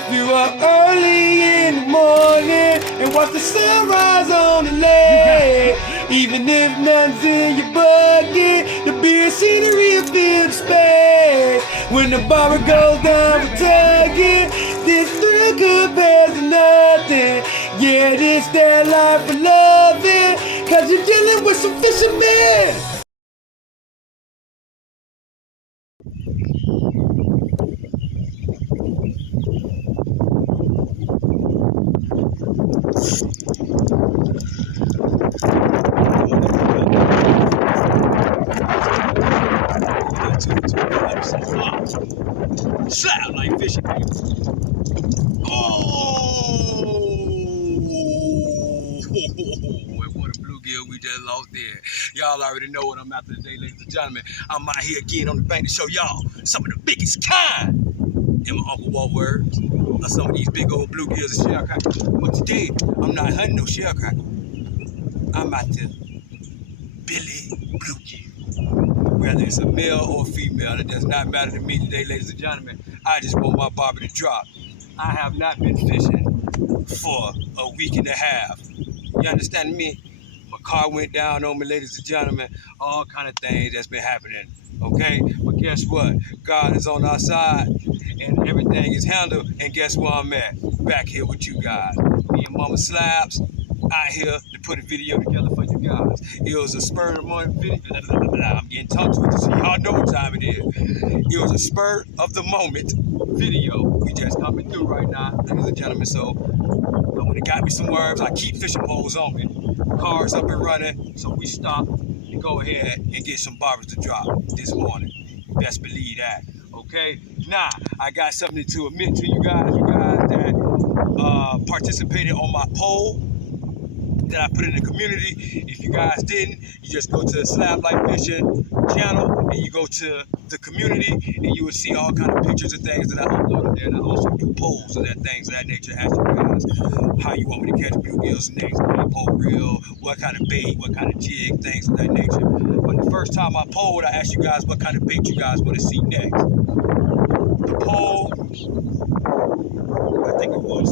If you are early in the morning and watch the sunrise on the lake, even if nothing's in your bucket, the beer scenery will fill the space. When the bar goes down for tugging, this thrill compares to nothing. Yeah, this that life for loving, cause you're dealing with some fishermen. Slablyfe fishing. Oh, and what a bluegill we just lost there. Y'all already know what I'm after today, ladies and gentlemen. I'm out here again on the bank to show y'all some of the biggest kind, in my Uncle Walt words, of some of these big old bluegills and shell crackers. But today, I'm not hunting no shell cracker. I'm out to Billy Bluegill. Whether it's a male or female, it does not matter to me today, ladies and gentlemen. I just want my bobber to drop. I have not been fishing for a week and a half. You understand me? My car went down on me, ladies and gentlemen. All kind of things that's been happening, okay? But guess what? God is on our side, and everything is handled, and guess where I'm at? Back here with you guys. Me and Mama Slabs out here to put a video together for you guys. It was a spur of the moment video. I'm getting tongue twisted, so y'all know what time it is. It was a spur of the moment video. We just coming through right now, ladies and gentlemen. So when it got me some worms, I keep fishing poles on me. Cars up and running, so we stopped and go ahead and get some bobbers to drop this morning. Best believe that. Okay, now I got something to admit to you guys that participated on my poll that I put in the community. If you guys didn't, you just go to the Slablyfe Fishing channel and you go to the community and you will see all kind of pictures of things that I uploaded there. And I also do polls of that things of that nature. Ask you guys how you want me to catch bluegills next, pole reel, what kind of bait, what kind of jig, things of that nature. But the first time I polled, I asked you guys what kind of bait you guys want to see next. The poll, I think it was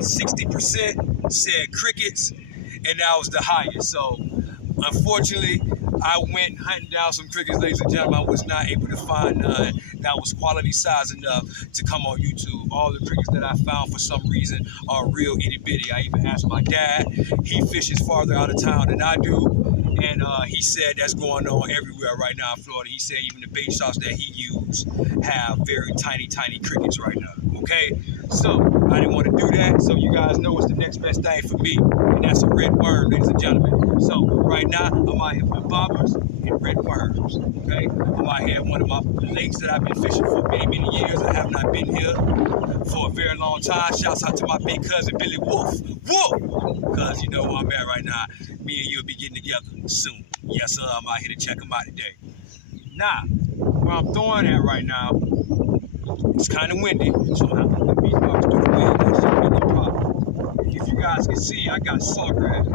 60% said crickets, and that was the highest. So unfortunately, I went hunting down some crickets, ladies and gentlemen. I was not able to find none that was quality size enough to come on YouTube. All the crickets that I found for some reason are real itty bitty. I even asked my dad. He fishes farther out of town than I do. And he said that's going on everywhere right now in Florida. He said even the bait shops that he used have very tiny, tiny crickets right now, okay? So I didn't want to do that, so you guys know what's the next best thing for me, and that's a red worm, ladies and gentlemen. So right now, I'm out here with bobbers and red worms, okay? I'm out here at one of my lakes that I've been fishing for many, many years. I have not been here for a very long time. Shouts out to my big cousin, Billy Wolf. Wolf! Because you know where I'm at right now. Me and you will be getting together soon. Yes, sir, I'm out here to check them out today. Now, where I'm throwing at right now, it's kind of windy, so I have to put these bobbers through the wind. That shouldn't be no problem. If you guys can see, I got sawgrass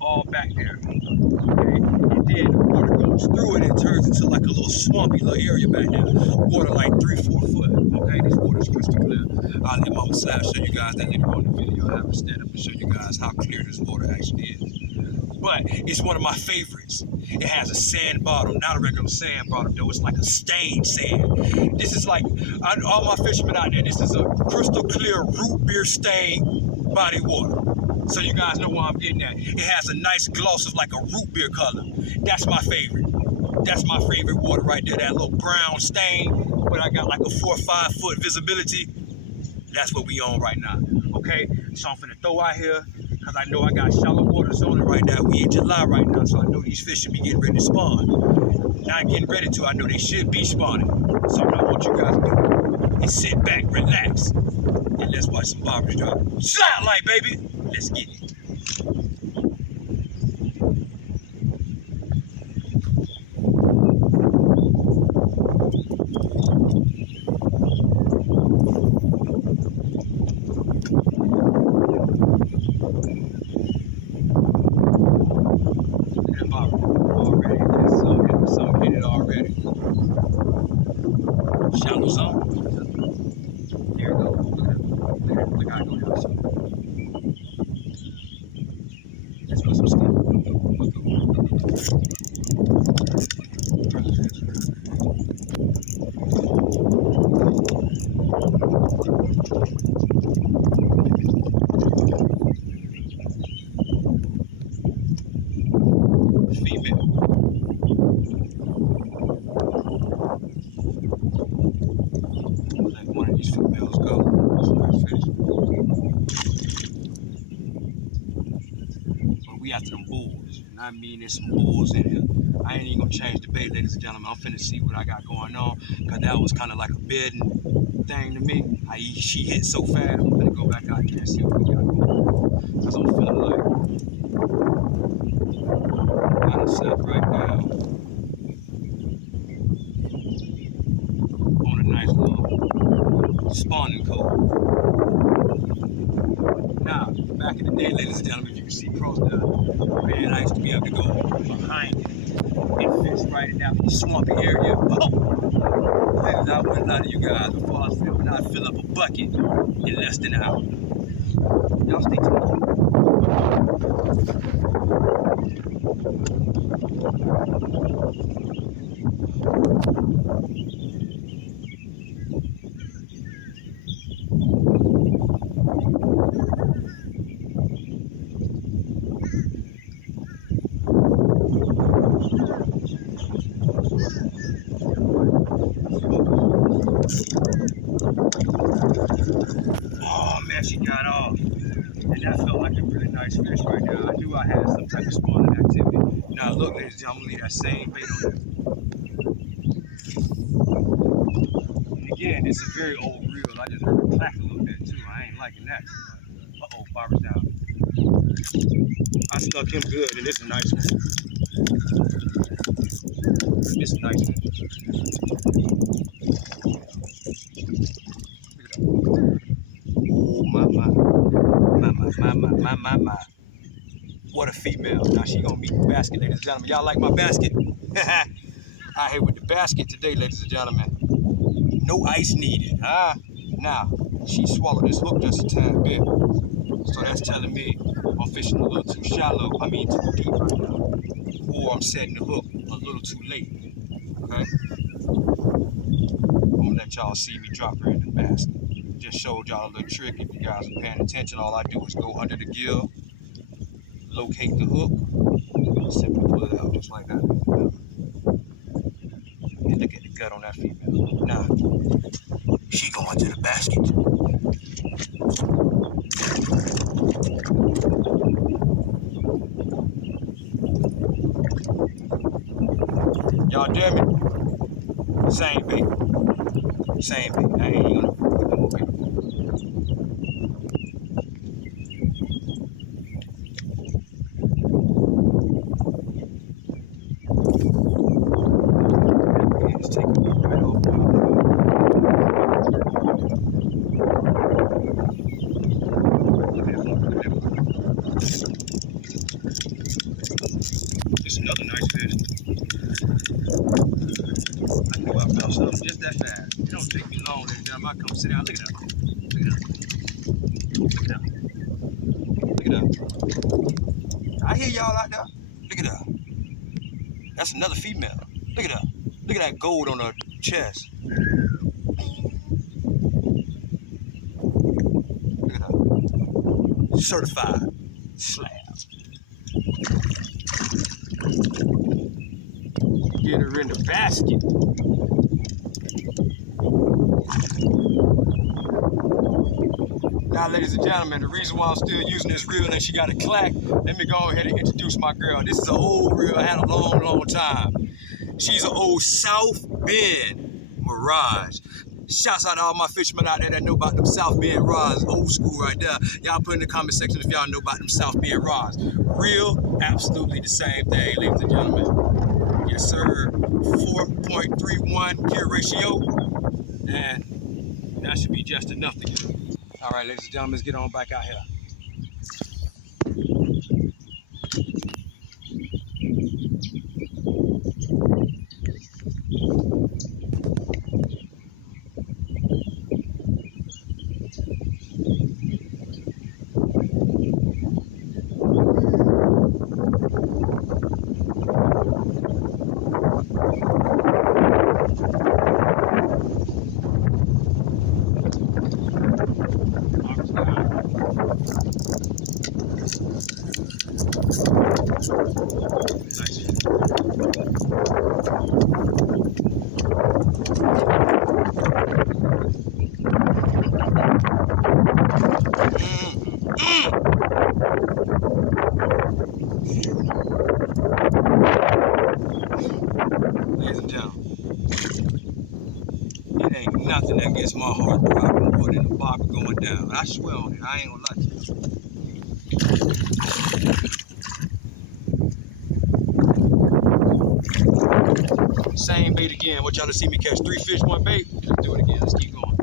all back there. Okay? And then the water goes through it and turns into like a little swampy little area back there. Water like 3-4 foot. Okay, this water is crystal clear. I'll let Mama Slab show you guys that later on in the video. I have to stand up and show you guys how clear this water actually is. But it's one of my favorites. It has a sand bottom, not a regular sand bottom though. It's like a stained sand. This is like, all my fishermen out there, this is a crystal clear root beer stained body water. So you guys know where I'm getting at. It has a nice gloss of like a root beer color. That's my favorite. That's my favorite water right there, that little brown stain, but I got like a 4 or 5 foot visibility. That's what we on right now, okay? So I'm finna throw out here, because I know I got shallow water zoning right now. We in July right now, so I know these fish should be getting ready to spawn. Not getting ready to, I know they should be spawning. So what I want you guys to do is sit back, relax, and let's watch some bobbers drop. Slablyfe, baby! Let's get it. Already, some hit it already. Shallow zone. Female. Let one of these females go. That's a nice fish. But we after them bulls. And I mean there's some bulls in here. I ain't even gonna change the bait, ladies and gentlemen. I'm finna see what I got going on. Cause that was kind of like a bedding thing to me. She hit so fast, I'm finna go back out there and see what we got going on. Cause I'm feeling like kind of set right now on a nice little spawning cove. Now, back in the day, ladies and gentlemen, you can see pros there. Man, I used to be able to go behind it and fish right in that swampy area. Oh! Ladies, I wouldn't lie to you guys before I film, and I'd fill up a bucket in less than an hour. Y'all stay tuned. Oh man, she got off. And that felt like a really nice fish right there. I knew I had some type of spawning activity. Now look, ladies and gentlemen, I'm gonna leave that same bait on there. And again, it's a very old reel. I just heard it clack a little bit too. I ain't liking that. Uh-oh, fiber's down. I stuck him good, and it's a nice one. It's a nice one. Oh my. What a female. Now she gonna meet the basket, ladies and gentlemen. Y'all like my basket? Out here with the basket today, ladies and gentlemen. No ice needed. Now, she swallowed this hook just a tad bit. So that's telling me I'm fishing a little too shallow. I mean too deep right now. Or I'm setting the hook a little too late. Okay? I'm gonna let y'all see me drop her in the basket. Just showed y'all a little trick. If you guys are paying attention, all I do is go under the gill, locate the hook, simply pull it out just like that. And look at the gut on that female. Now, she going to the basket. Y'all dare me? Same bait. Same bait. I ain't even gonna put them over here. Just take it right off. It's another nice fish. I knew I felt something just that fast. It don't take me long every time I come sit down. Look at that. Look at that. Look at that. I hear y'all out there. Look at that. That's another female. Look at that. Look at that gold on her chest. Look at that. Certified slab. Get her in the basket. Now, ladies and gentlemen, the reason why I'm still using this reel and she got a clack, let me go ahead and introduce my girl. This is an old reel I had a long time. She's an old South Bend Mirage. Shouts out to all my fishermen out there that know about them South Bend rods, old school right there. Y'all put in the comment section if y'all know about them South Bend rods. Reel, absolutely the same thing, ladies and gentlemen. Yes, sir. 4.31 gear ratio, and that should be just enough to get. All right, ladies and gentlemen, let's get on back out here. Ladies and gentlemen, it ain't nothing that gets my heart throbbing more than the bobber going down. I swear on it, I ain't gonna lie to you. Same bait again. Want y'all to see me catch 3 fish, 1 bait? Let's do it again. Let's keep going.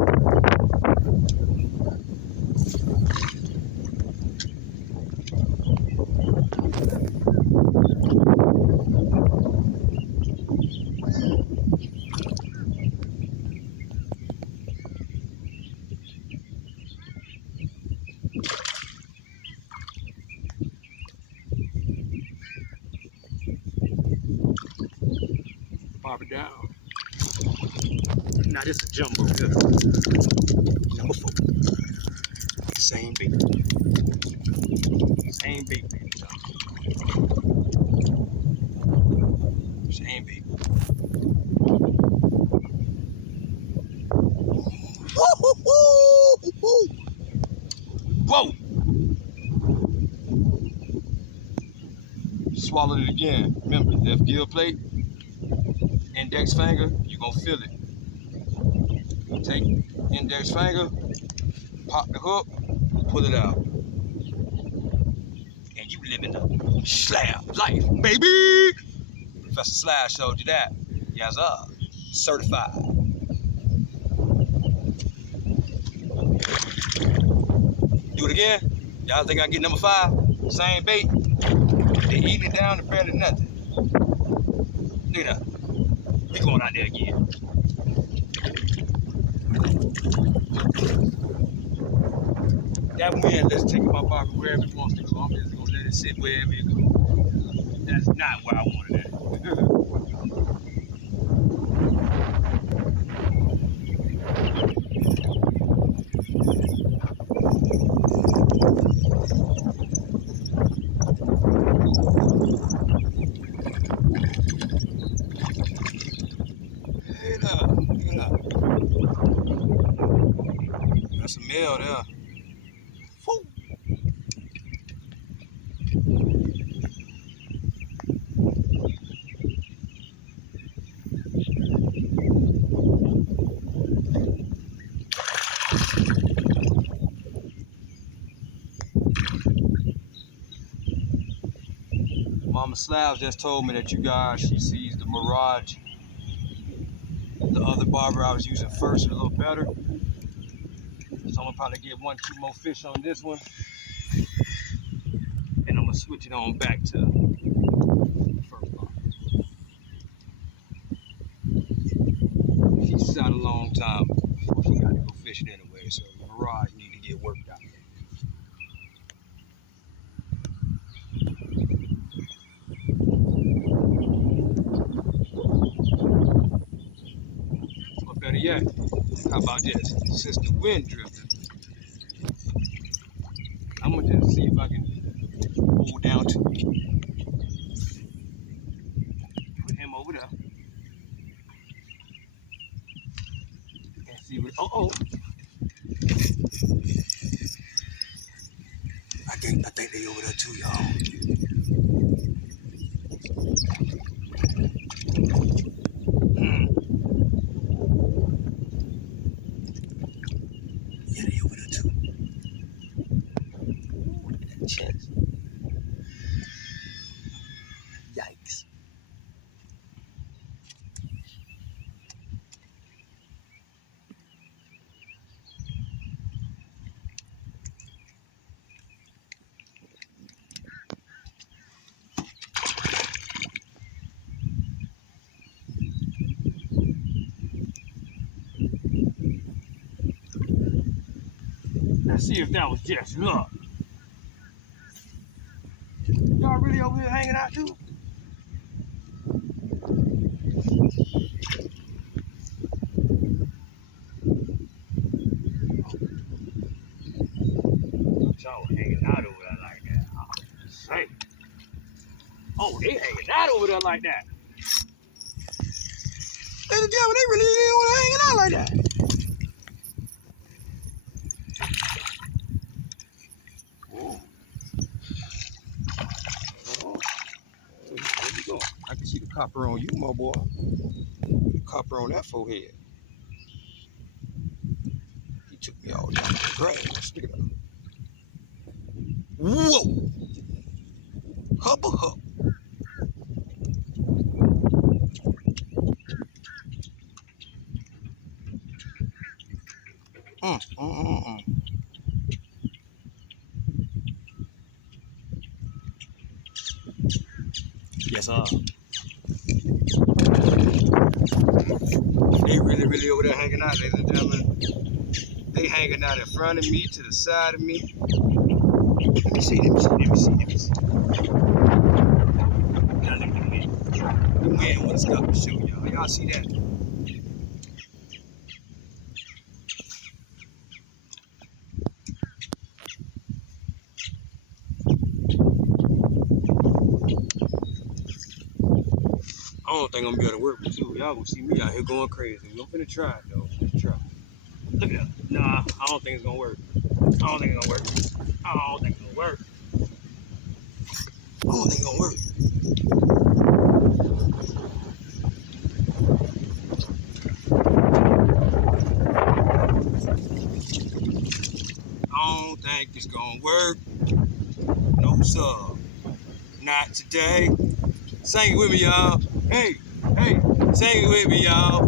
Pop it down. Now this is a jumbo here. Number 4. Same bait. Same bait, baby. Same bait. Whoa! Swallowed it again. Remember, left gill plate, index finger, you're gonna feel it. Take index finger, pop the hook, pull it out. And you living the slab life, baby! Professor Slash showed you that. Yes, certified. Do it again. Y'all think I can get number 5? Same bait. They eating it down to barely nothing. Look at that. We going out there again. That wind let's take my bobber wherever it wants to go. I'm just gonna let it sit wherever it goes. That's not where I wanted it. That's a male there. Woo. Mama Slabs just told me that you guys, she sees the Mirage, the other bobber I was using first, a little better. So I'm gonna probably get 1, 2 more fish on this one. And I'm gonna switch it on back to the first bobber. She sat a long time before she got to go fishing anyway, so the Mirage need to get worked out. Or better yet, how about this? Since the wind drifting, I'm gonna just see if I can hold down to it. Put him over there. And see what, oh. I think they over there too, y'all. Yeah, they over there too. That chest. Yikes. Let's see if that was just luck. Y'all really over here hanging out too? Y'all hanging out over there like that. Say. Oh, they hanging out over there like that. Ladies and gentlemen, they really didn't want to hang out like that. Oh. Oh. Where you going? I can see the copper on you, my boy. The copper on that forehead. He took me all down the grass. Look at that. Whoa! Hubba hub. Yes, sir. They really over there hanging out, ladies and gentlemen. They hanging out in front of me, to the side of me. Let me see. Now look at the wind with the stuff to show y'all. Y'all see that? I don't think I'm gonna be able to work with you. Y'all gonna see me out here going crazy. I'm finna try it though. Let's try. Look at that. Nah, I don't think it's gonna work. I don't think it's gonna work. I don't think it's gonna work. I don't think it's gonna work. I don't think it's gonna work. No, sir. Not today. Sing it with me, y'all. Hey, sing it with me, y'all.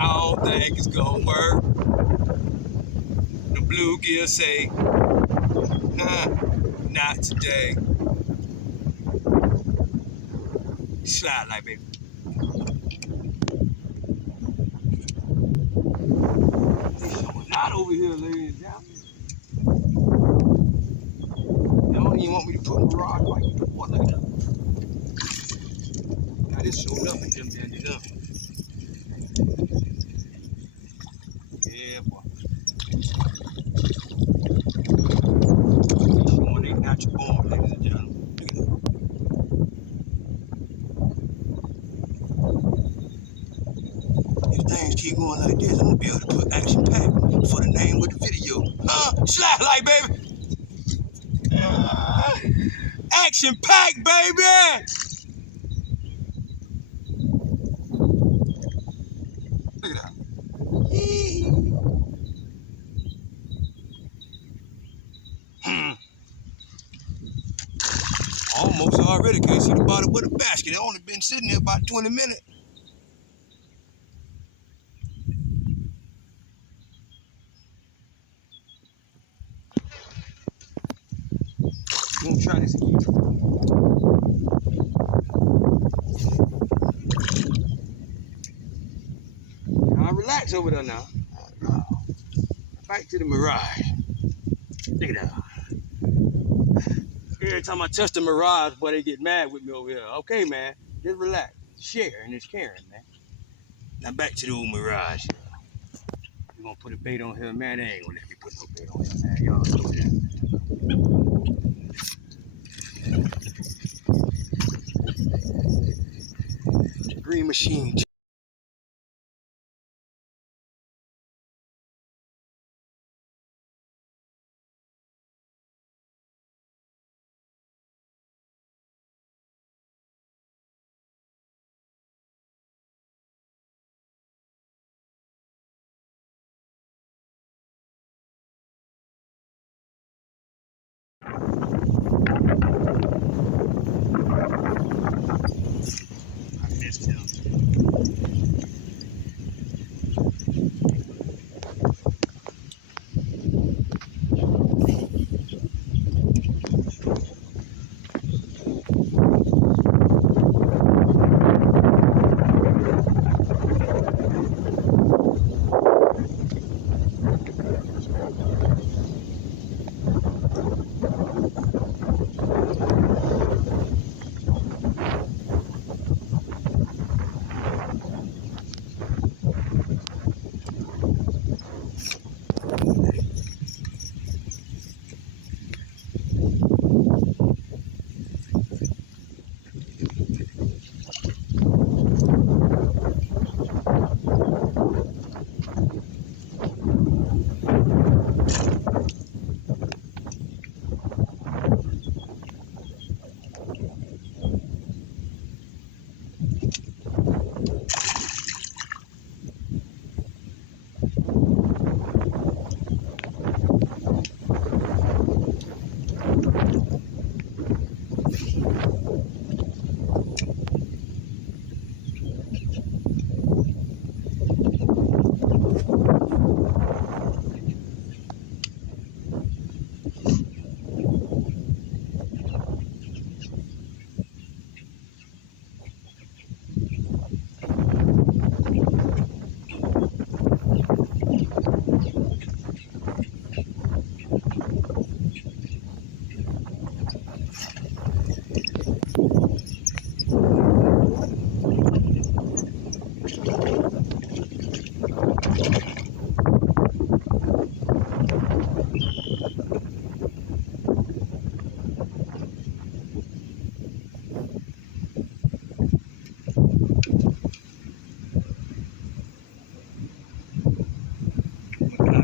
I don't think it's gonna work. The bluegill say, nah, not today. Slablyfe, baby. Not over here, ladies and gentlemen. They don't even want me to put a rod like what? Look at that. Now this showed up and them dandies up. Yeah, boy. These showing they natural born, ladies and gentlemen. Look at that. If things keep going like this, I'm gonna be able to put action pack for the name of the video. Slablyfe, baby. Action pack, baby. Look at that. Almost already can't see the bottom of the basket. It only been sitting there about 20 minutes. I'm gonna try this again. Now relax over there now. Back to the Mirage. Look at that. Every time I touch the Mirage, boy, they get mad with me over here. Okay, man, just relax. Share and it's caring, man. Now back to the old Mirage. We're gonna put a bait on here, man. They ain't gonna let me put no bait on here, man. Y'all know that. Green machine. I missed him.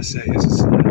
say it's a slab.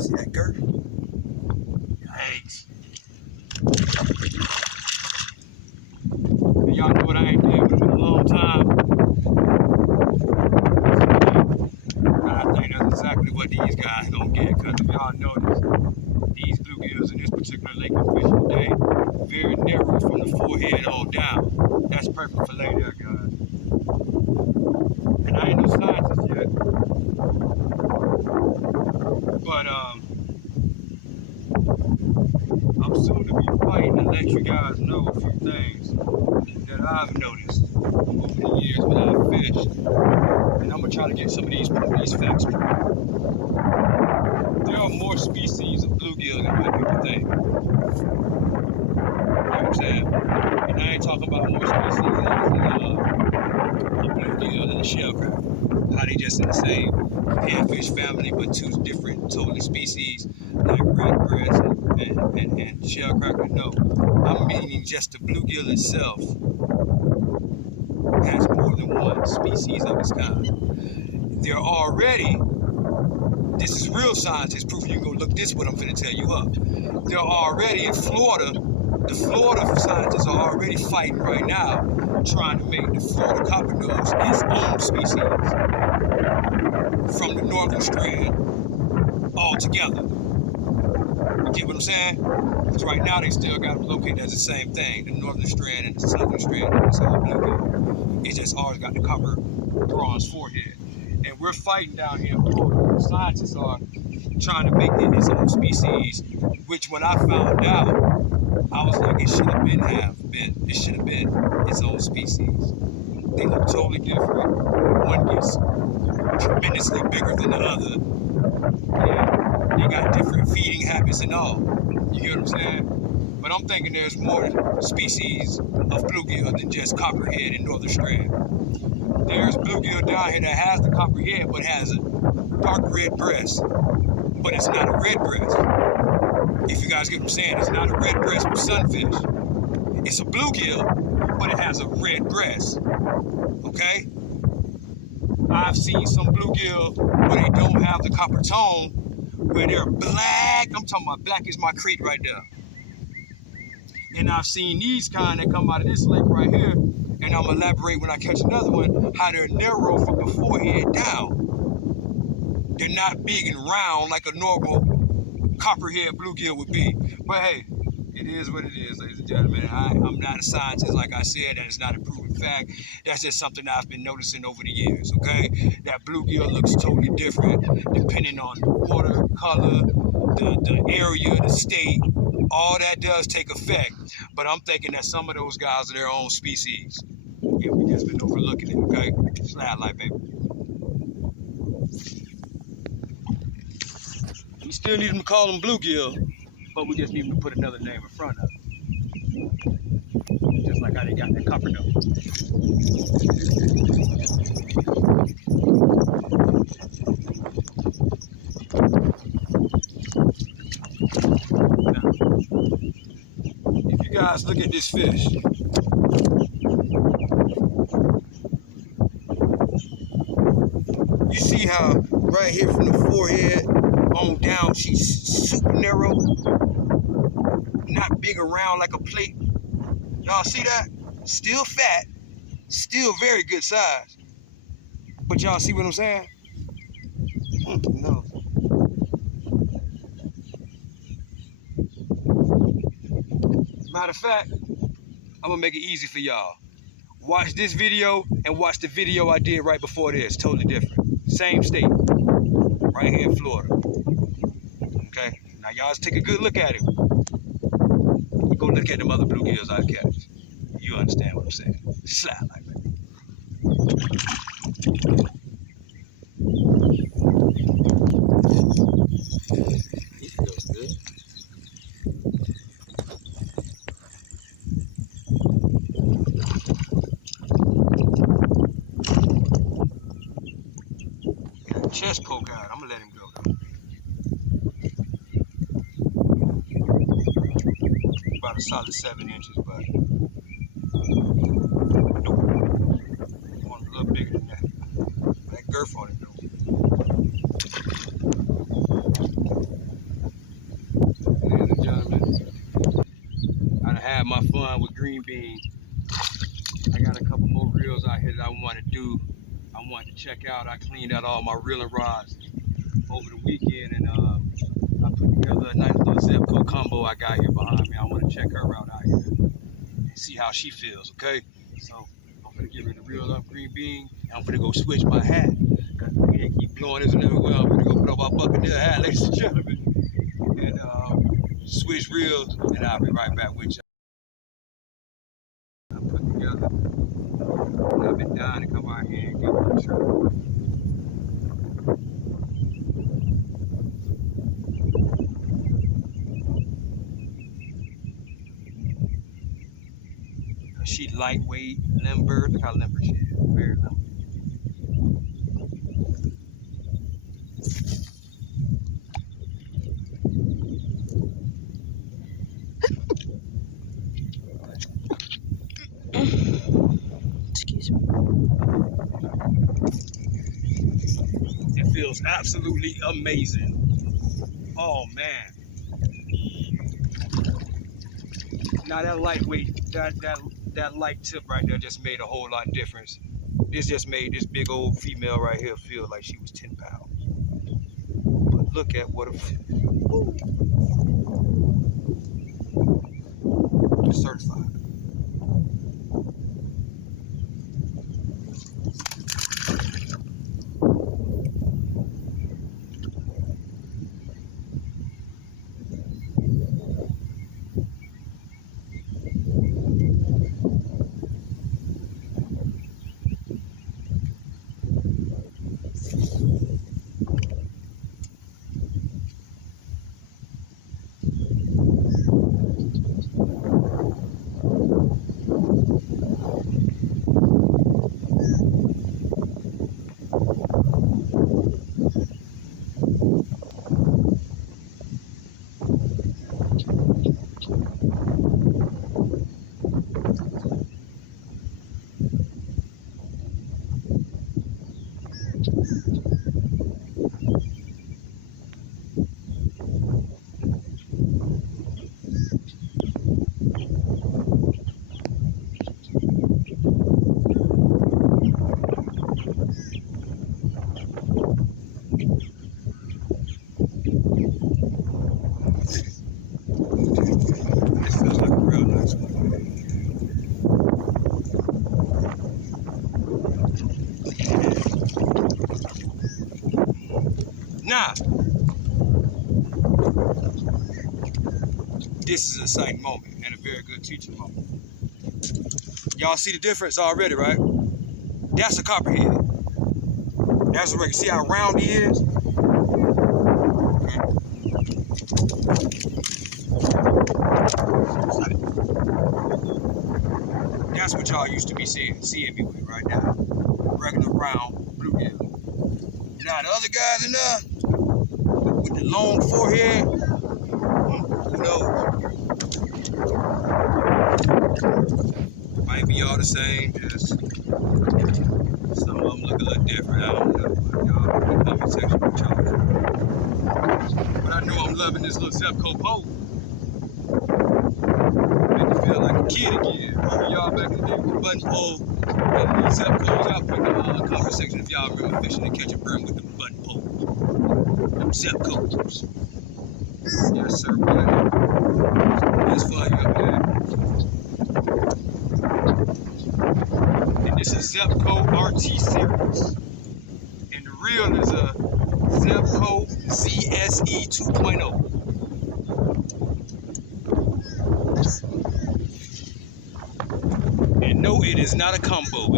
See that girth? Yikes. And y'all know what I ain't did with it in a long time. And I think that's exactly what these guys gonna get, because if y'all notice, these bluegills in this particular lake of fishing today, very narrow from the forehead on down. That's perfect for later, guys. And I ain't no scientist yet. But I'm soon to be fighting to let you guys know a few things that I've noticed over the years when I've fished. And I'm gonna try to get some of these facts true. There are more species of bluegill than what people think. You know what I'm saying? And I ain't talking about more species as a bluegill and a shellcracker. How they just in the same panfish family, but two different totally species, like redbreasts and shellcracker. No, I'm meaning just the bluegill itself has more than one species of its kind. There are already, this is real scientist proof, you can go look this what I'm finna tell you up. There are already in Florida, the Florida scientists are already fighting right now, trying to make the Florida coppernose its own species from the northern strand altogether. You get what I'm saying? Because right now they still got them located as the same thing, the northern strand and the southern strand, and it's all bluegill. It's just always got the copper bronze forehead. And we're fighting down here in Florida. Scientists are trying to make it its own species, which when I found out, I was like, it should have been its own species. They look totally different. One gets tremendously bigger than the other. Yeah, they got different feeding habits and all. You hear what I'm saying? But I'm thinking there's more species of bluegill than just copperhead and northern strand. There's bluegill down here that has the copperhead but has a dark red breast, but it's not a red breast. If you guys get what I'm saying, it's not a red breast sunfish. It's a bluegill, but it has a red breast. Okay? I've seen some bluegill where they don't have the copper tone, where they're black. I'm talking about black as my crate right there. And I've seen these kind that come out of this lake right here, and I'm gonna elaborate when I catch another one, how they're narrow from the forehead down. They're not big and round like a normal copperhead bluegill would be. But hey, it is what it is, ladies and gentlemen. I'm not a scientist, like I said, and it's not a proven fact. That's just something I've been noticing over the years, okay? That bluegill looks totally different depending on the water, color, the area, the state. All that does take effect. But I'm thinking that some of those guys are their own species. And we just been overlooking it, okay? Slablyfe, baby. We still need them to call them bluegill, but we just need them to put another name in front of it. Just like how they got that copper nose. Now, Guys, look at this fish. You see how right here from the forehead on down, she's super narrow, not big around like a plate. Y'all see that? Still fat, still very good size. But y'all see what I'm saying? No. Matter of fact, I'm gonna make it easy for y'all. Watch this video and watch the video I did right before this. Totally different. Same state. Right here in Florida. Okay? Now y'all just take a good look at it. You go look at them other bluegills I catch. You understand what I'm saying. Slablyfe. He feels good. Got a chest poke out. I'm gonna let him go though. About a solid 7 inches, but nope. One a little bigger than that. That girth on it though. Ladies and gentlemen, I done had my fun with green bean. I got a couple more reels out here that I want to do. I want to check out. I cleaned out all my reeling rods over the weekend, and I put together a nice little Zebco combo I got here behind me. I want to check her out here and see how she feels, okay? So I'm gonna get ready to reel up green bean, and I'm gonna go switch my hat. Cause we didn't keep blowing this and everywhere. I'm gonna go put on my buccaneer hat, ladies and gentlemen, and switch reels, and I'll be right back with you. I put together. I've been dying to come out here and get my shirt. She lightweight, limber. Look how limber she is. Very limber. Excuse me. It feels absolutely amazing. Oh man. Now that lightweight, that light tip right there just made a whole lot of difference. This just made this big old female right here feel like she was 10 pounds. But look at what a certified. This feels like a real nice one. Now, this is an exciting moment and a very good teaching moment. Y'all see the difference already, right? That's a copperhead. That's a regular. See how round he is? That's what y'all used to be seeing me with right now. Regular round bluegill. Now the other guys in there with the long forehead, who knows? Might be all the same, just some of them look a little different. I don't know. Y'all in the comment section with y'all. But I know I'm loving this little Zepco pole. Make me feel like a kid again. Remember y'all back in the day with button pole and little Zepcos? Y'all put in the comment section if y'all remember fishing and catching brim with the button pole. Them Zepcos. Yes, sir, buddy. It's fun up there. And this is Zepco RT series. And the reel is a Zepco ZSE 2.0. And no, it is not a combo.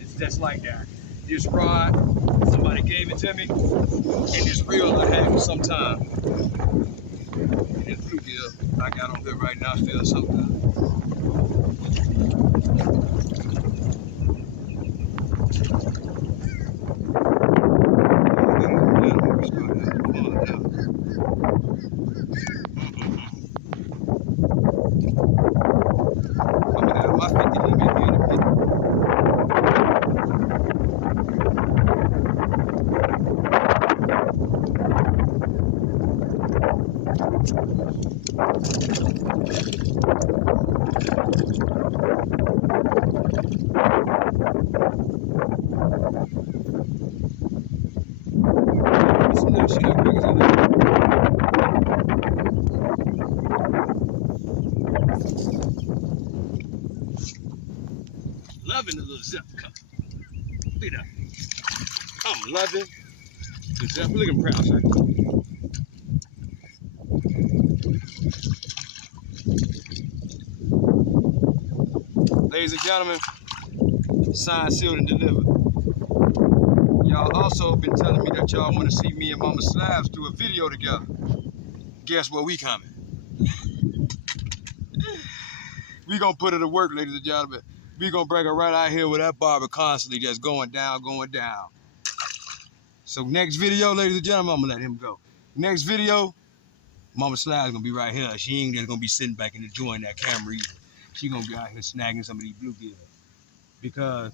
It's just like that. This rod, somebody gave it to me, and this reel I had for some time. And this bluegill I got on good right now feels so good. Coming out of my 50 limit here in a minute. Some nice shit up here. Loving the little Zepco. Look at that. I'm loving the Zepco. Look at him proud, sir. Ladies and gentlemen, signed, sealed, and delivered. Y'all also been telling me that y'all want to see me and Mama Slabs do a video together. Guess where we coming? We gonna put her to work, ladies and gentlemen. We gonna bring her right out here with that barber constantly just going down, going down. So next video, ladies and gentlemen, I'm gonna let him go. Next video, Mama Slab's gonna be right here. She ain't just gonna be sitting back and enjoying that camera either. She gonna be out here snagging some of these bluegills. Because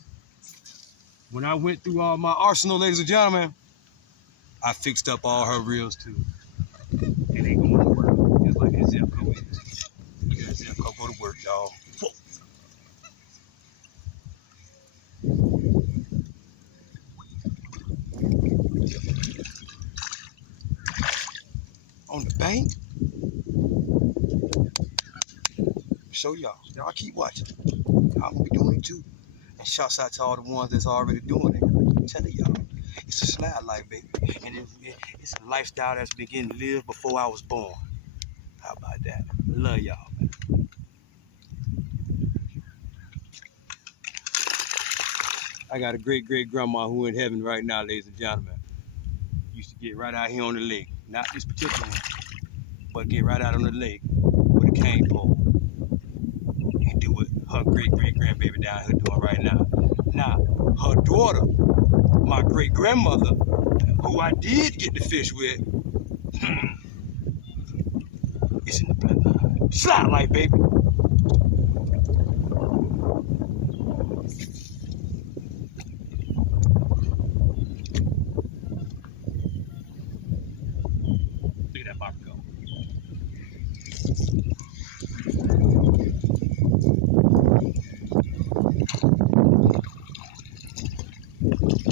when I went through all my arsenal, ladies and gentlemen, I fixed up all her reels too. And they going to work, just like that Zepco is. Look at that Zepco go to work, y'all. On the bank. Show y'all. Y'all keep watching. I'm gonna be doing it too. And shouts out to all the ones that's already doing it. I'm telling y'all, it's a slab life, baby. And it's a lifestyle that's been getting lived before I was born. How about that? Love y'all, man. I got a great grandma who in heaven right now, ladies and gentlemen. Used to get right out here on the lake. Not this particular one, but get right out on the lake with a cane pole and do what her great grandbaby down here doing right now. Now, her daughter, my great grandmother, who I did get to fish with, it's in the bloodline. Slablyfe, baby. Look at that barber go.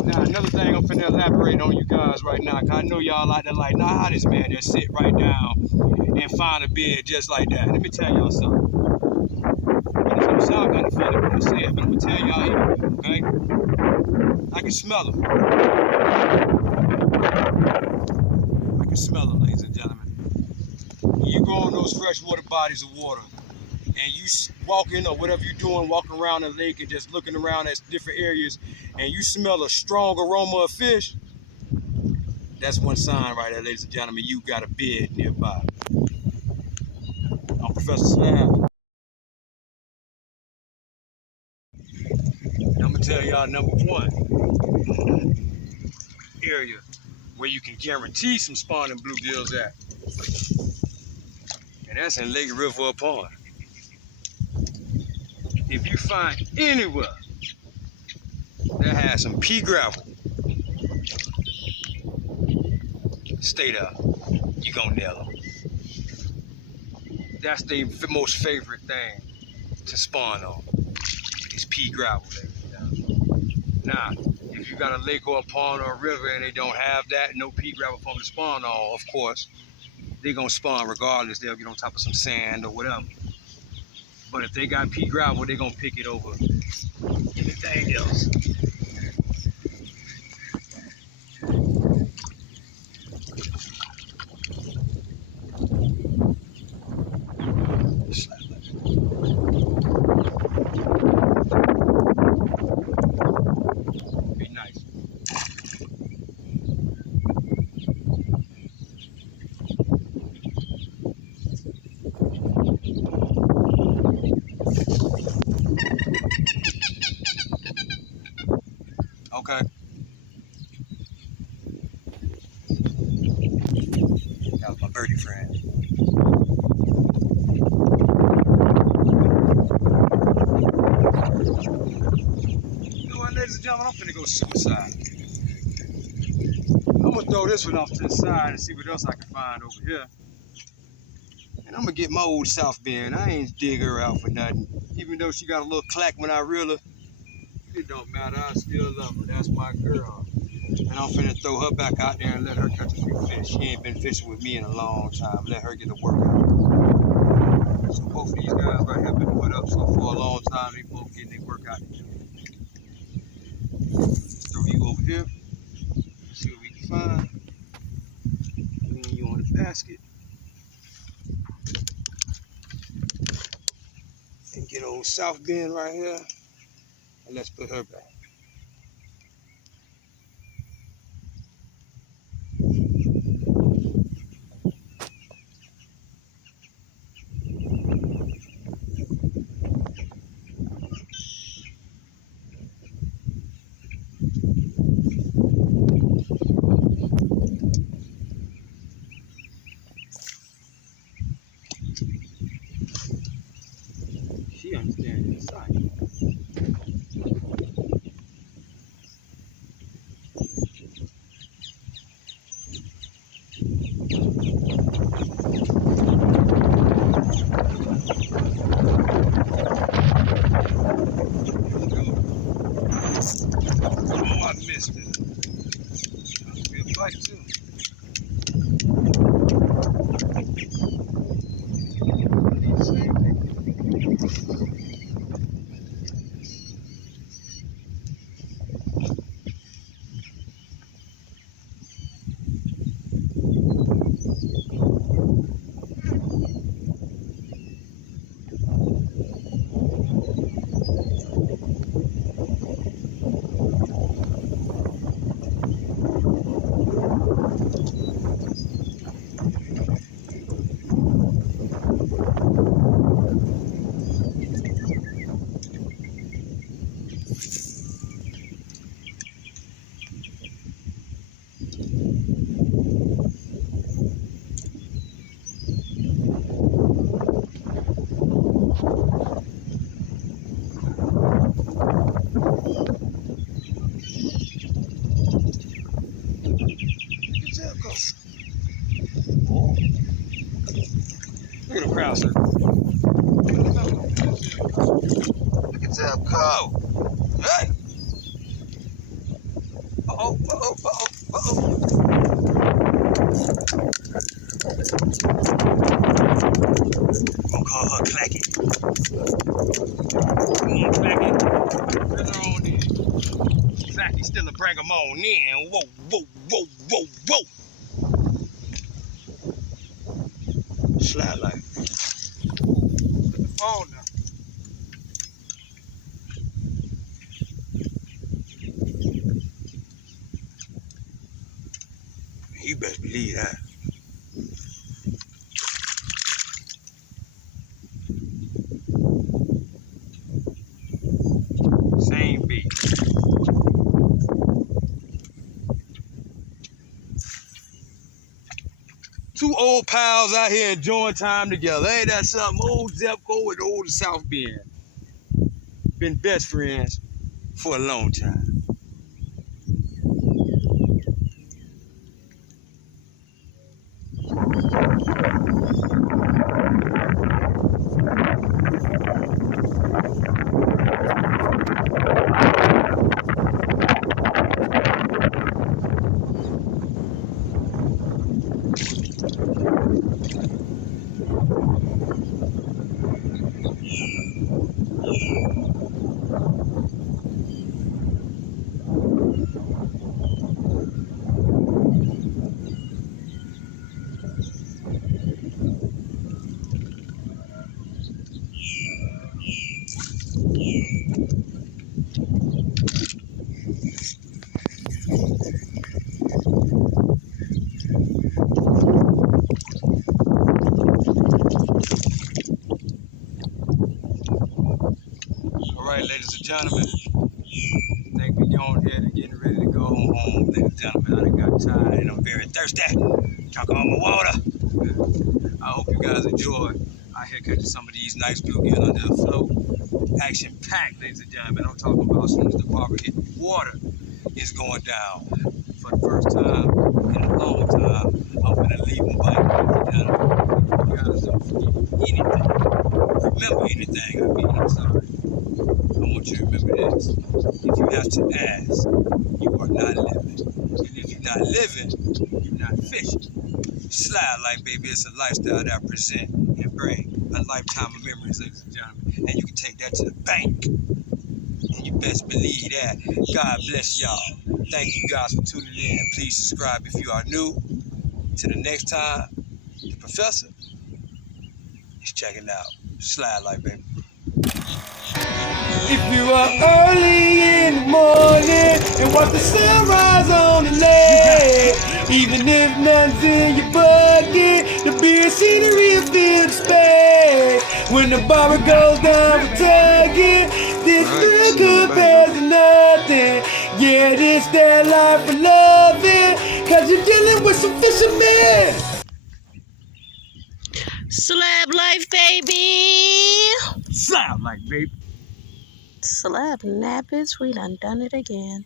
Now, another thing I'm finna elaborate on you guys right now, cause I know y'all out there like, nah, how this man just sit right down and find a bed just like that. Let me tell y'all something. And it's gonna sound kind of funny when I say it, but I'm gonna tell y'all anyway, okay? I can smell them. I can smell them, ladies and gentlemen. When you go on those freshwater bodies of water, and you walking or whatever you're doing, walking around the lake and just looking around at different areas, and you smell a strong aroma of fish, that's one sign right there, ladies and gentlemen, you got a bed nearby. I'm Pro-Fessor Slab. And I'm gonna tell y'all number one area where you can guarantee some spawning bluegills at. And that's in Lake River Pond. if you find anywhere that has some pea gravel, stay there. You gonna nail them. That's their most favorite thing to spawn on, is pea gravel. Now, if you got a lake or a pond or a river and they don't have that, no pea gravel for them to spawn on, of course, they're gonna spawn regardless. They'll get on top of some sand or whatever. But if they got pea gravel, they're gonna pick it over anything else. Be nice. Okay. That was my birdie friend. You know what, ladies and gentlemen, I'm finna go suicide. I'm gonna throw this one off to the side and see what else I can find over here. And I'm gonna get my old South Bend. I ain't dig her out for nothing. Even though she got a little clack when I reel her, it don't matter, I still love her. That's my girl. And I'm finna throw her back out there and let her catch a few fish. She ain't been fishing with me in a long time. Let her get a workout. So both of these guys right here been put up so for a long time, they both getting their workout. Throw you over here, see what we can find. Lean you on the basket. And get old South Bend right here. And let's put her back. She understands the sight. Oh, I missed it. That's a good bite too. Same thing. Look at the crowd circle. Look at Zeb go. Hey. Uh-oh, uh-oh, uh-oh, uh-oh. I'm gonna call her Clacky. Come on, Clacky. Put her on in. Clacky still a bring them on in. Whoa, whoa, whoa, whoa, whoa. Slablyfe. Put the phone down. You best believe that. Same beat. Two old pals out here enjoying time together. Ain't that something? Old Zepco and old South Bend. Been best friends for a long time. All right, ladies and gentlemen. Think we on here and getting ready to go home, ladies and gentlemen. I done got tired and I'm very thirsty. Drunk all my water. I hope you guys enjoy. I here catching some of these nice bluegill under the float. Action packed, ladies and gentlemen. I'm talking about as soon as the barber hit the water, it's going down. For the first time in a long time, I'm gonna leave my bike, ladies and gentlemen. You guys don't forget anything. Remember anything, I mean, I'm sorry. I want you to remember this. If you have to ask, you are not living. And if you're not living, you're not fishing. Slablyfe, baby, it's a lifestyle that I present and bring a lifetime of memories, ladies and gentlemen. And you can take that to the bank. And you best believe that. God bless y'all. Thank you guys for tuning in. Please subscribe if you are new. Till the next time, the professor is checking out. Slablyfe, baby. If you are early in the morning and watch the sunrise on the lake, even if nothing's in your bucket, the beer scenery will fill the space. When the barber goes down with tugging, this real good compares to nothing. Yeah, this that life for loving, cause you're dealing with some fishermen. Slablyfe, baby. Slablyfe, baby. Slab nappets, we done it again.